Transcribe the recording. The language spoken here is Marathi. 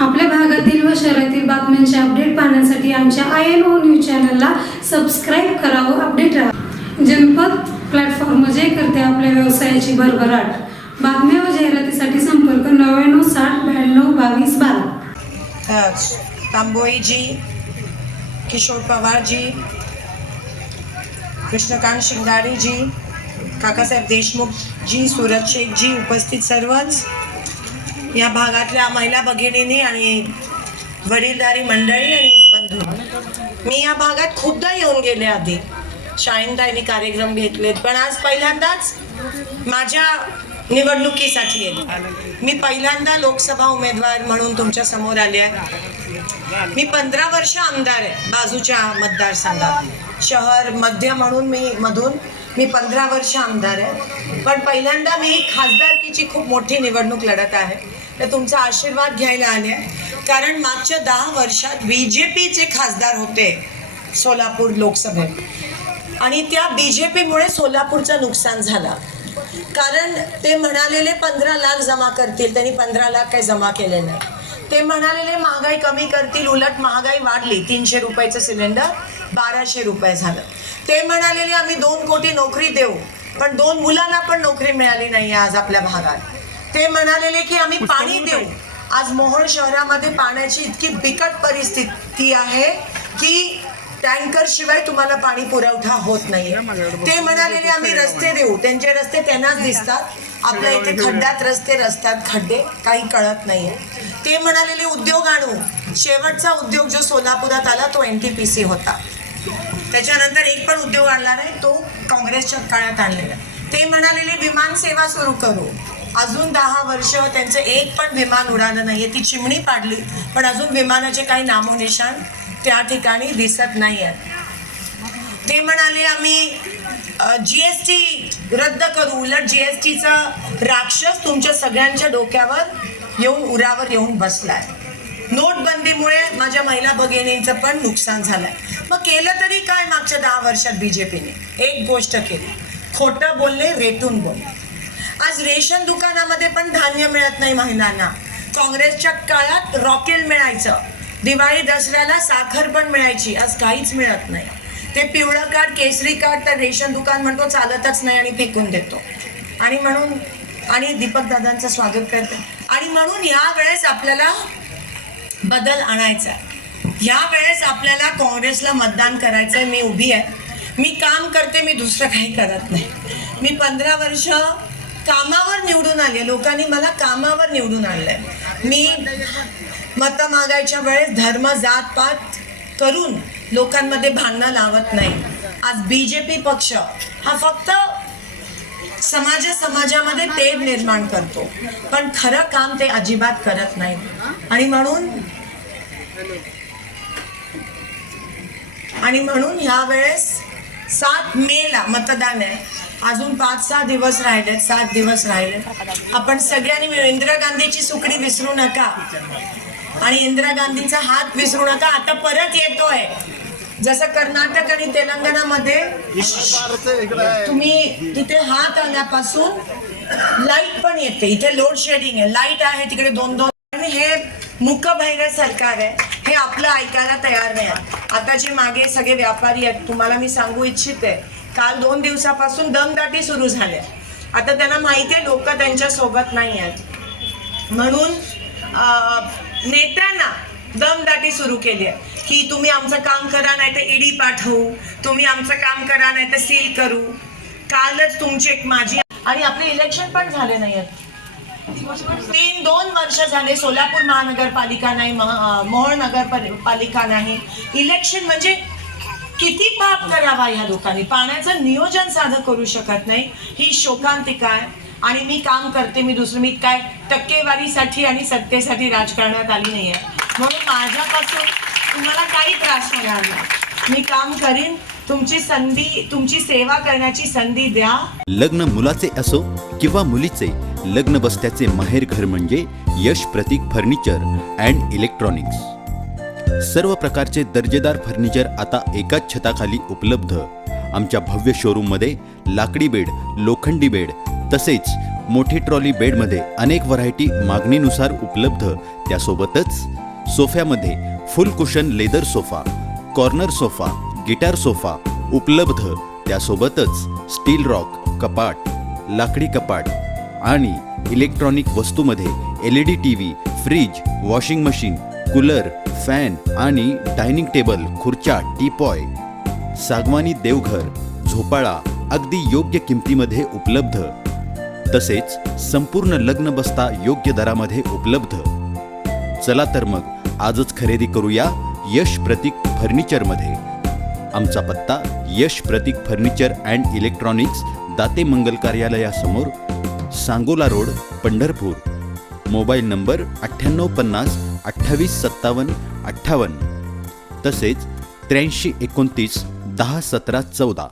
आपल्या भागातील व शहरातील बातम्यांचे अपडेट पाहण्यासाठी आमच्या आय एन ओ न्यूज चॅनलला सबस्क्राईब करावं अपडेट राहा. जनपद प्लॅटफॉर्म जे करते आपल्या व्यवसायाची भरभराट. बातम्या व जाहिरातीसाठी संपर्क नव्याण्णव साठ ब्याण्णव बावीस बारा. तांबोईजी जी किशोर पवार जी कृष्णकांत शिंगारे जी काकासाहेब देशमुख जी सूरज शेखजी उपस्थित सर्वच. या भागातल्या महिला भगिनींनी आणि वडीलधारी मंडळी आणि बंधू. मी या भागात खूपदा येऊन गेले आधी. शाहीनताईंनी कार्यक्रम घेतलेत पण आज पहिल्यांदाच माझ्या निवडणुकीसाठी आहे मी पहिल्यांदा लोकसभा उमेदवार म्हणून तुमच्यासमोर आले आहे. मी पंधरा वर्ष आमदार आहे बाजूच्या मतदारसंघात. शहर मध्य म्हणून मी मधून मी पंधरा वर्ष आमदार आहे. पण पहिल्यांदा मी खासदारकीची खूप मोठी निवडणूक लढत आहे. तर तुमचा आशीर्वाद घ्यायला आले कारण मागच्या दहा वर्षात बी जे पीचे खासदार होते सोलापूर लोकसभेत. आणि त्या बी जे पीमुळे सोलापूरचं नुकसान झालं. कारण ते म्हणालेले पंधरा लाख जमा करतील त्यांनी पंधरा लाख काही जमा केले नाही. ते म्हणालेले महागाई कमी करतील उलट महागाई वाढली तीनशे रुपयाचं सिलेंडर बाराशे रुपये झालं. ते म्हणालेले आम्ही दोन कोटी नोकरी देऊ पण दोन मुलांना पण नोकरी मिळाली नाही आज आपल्या भागात. ते म्हणालेले की आम्ही पाणी देऊ. आज मोहोळ शहरामध्ये पाण्याची इतकी बिकट परिस्थिती आहे की टँकर शिवाय तुम्हाला पाणी पुरवठा होत नाही ते म्हणालेले आम्ही रस्ते देऊ. त्यांचे रस्ते त्यांनाच दिसतात. आपल्या इथे खड्ड्यात रस्ते रस्त्यात खड्डे. काही कळत नाहीये. ते म्हणालेले उद्योग आणू. शेवटचा उद्योग जो सोलापुरात आला तो एन टी पी सी होता. त्याच्यानंतर एक पण उद्योग आणला नाही तो काँग्रेसच्या काळात आणलेला ते म्हणालेले विमान सेवा सुरू करू. अजून दहा वर्ष त्यांचं एक पण विमान उडालं नाहीये. ती चिमणी पाडली पण अजून विमानाचे काही नामोनिशान त्या ठिकाणी दिसत नाही आहेत ते म्हणाले आम्ही जी एस टी रद्द करू. उलट जी एस टीचा राक्षस तुमच्या सगळ्यांच्या डोक्यावर येऊन उरावर येऊन बसलाय. नोटबंदीमुळे माझ्या महिला भगिनींचं पण नुकसान झालंय. मग केलं तरी काय मागच्या दहा वर्षात बीजेपीने एक गोष्ट केली. खोटं बोलले रेटून बोलले. आज रेशन दुकानामध्ये पण धान्य मिळत नाही महिलांना. काँग्रेसच्या काळात रॉकेल मिळायचं. दिवाळी दसऱ्याला साखर पण मिळायची. आज काहीच मिळत नाही. ते पिवळं कार्ड केसरी कार्ड तर रेशन दुकान म्हणतो चालतच नाही आणि फेकून देतो. आणि म्हणून आणि दीपक दादांचं स्वागत करते. आणि म्हणून या वेळेस आपल्याला बदल आणायचा आहे या वेळेस आपल्याला काँग्रेसला मतदान करायचं आहे मी उभी आहे. मी काम करते मी दुसरं काही करत नाही. मी पंधरा वर्ष कामावर निवडून आले लोकांनी मला कामावर निवडून आणलंय. मी मतं मागायच्या वेळेस धर्म जात पात करून लोकांमध्ये भांडणं लावत नाही. आज बी जे पी पक्ष हा फक्त समाजा समाजामध्ये तेढ निर्माण करतो. पण खरं काम ते अजिबात करत नाही. आणि म्हणून आणि म्हणून ह्या वेळेस सात मेला मतदान आहे. अजून पाच सहा दिवस राहिलेत सात दिवस राहिले आपण सगळ्यांनी इंदिरा गांधीची सुकडी विसरू नका. आणि इंदिरा गांधीचा हात विसरू नका. आता परत येतोय. जसं कर्नाटक आणि तेलंगणामध्ये तुम्ही तिथे हात आल्यापासून लाइट पण येते. इथे लोड शेडिंग आहे. लाइट आहे तिकडे दोन दोन. आणि हे मुकबहिरे सरकार आहे. हे आपलं ऐकायला तयार नाही. आता जे मागे सगळे व्यापारी आहेत. तुम्हाला मी सांगू इच्छिते. काल दोन दिवसापासून दमदाटी सुरू झाल्या. आता त्यांना माहिती आहे लोक त्यांच्यासोबत नाही आहेत. म्हणून नेत्यांना दमदाटी सुरू केली आहे. की तुम्ही आमचं काम करा नाही तर ईडी पाठवू. तुम्ही आमचं काम करा नाही तर सील करू. कालच तुमची एक माझी आणि आपले इलेक्शन पण झाले नाही आहेत. तीन दोन वर्ष झाले सोलापूर महानगरपालिका नाही मह- अं, पालिका नाही. इलेक्शन म्हणजे किती पाप करावा या लोकांनी? पाण्याचं नियोजन साधं करू शकत नाही. ही शोकांतिका आहे. आणि मी काम करते मी दुसरं मी काय टक्केवारीसाठी आणि सत्तेसाठी राजकारणात आली नाही आहे म्हणून माझ्यापासून तुम्हाला काही त्रास होणार नाही. मी काम करीन तुमची संधी तुमची सेवा करण्याची संधी द्या. लग्न मुलाचे असो किंवा मुलीचे लग्न बसत्याचे माहेर घर म्हणजे Yash Pratik furniture and electronics. सर्व प्रकारचे दर्जेदार फर्निचर आता एकाच छताखाली उपलब्ध. आमच्या भव्य शोरूममध्ये लाकडी बेड लोखंडी बेड तसेच मोठी ट्रॉली बेडमध्ये अनेक व्हरायटी मागणीनुसार उपलब्ध. त्यासोबतच सोफ्यामध्ये full cushion leather sofa corner sofa guitar sofa उपलब्ध. त्यासोबतच स्टील रॉक कपाट लाकडी कपाट आणि electronic वस्तूमध्ये L E D T V fridge washing machine cooler fan आणि डायनिंग टेबल खुर्च्या टीपॉय सागवानी देवघर झोपाळा अगदी योग्य किमतीमध्ये उपलब्ध. तसेच संपूर्ण लग्न बसता योग्य दरामध्ये उपलब्ध. चला तर मग आजच खरेदी करूया यश प्रतीक फर्निचरमध्ये आमचा पत्ता Yash Pratik furniture and electronics Date मंगल कार्यालयासमोर Sangola road Pandharpur. Mobile number अठ्ठ्याण्णव पन्नास अठ्ठावीस सत्तावन्न अठ्ठावन्न. तसेच त्र्याऐंशी एकोणतीस दहा सतरा चौदा.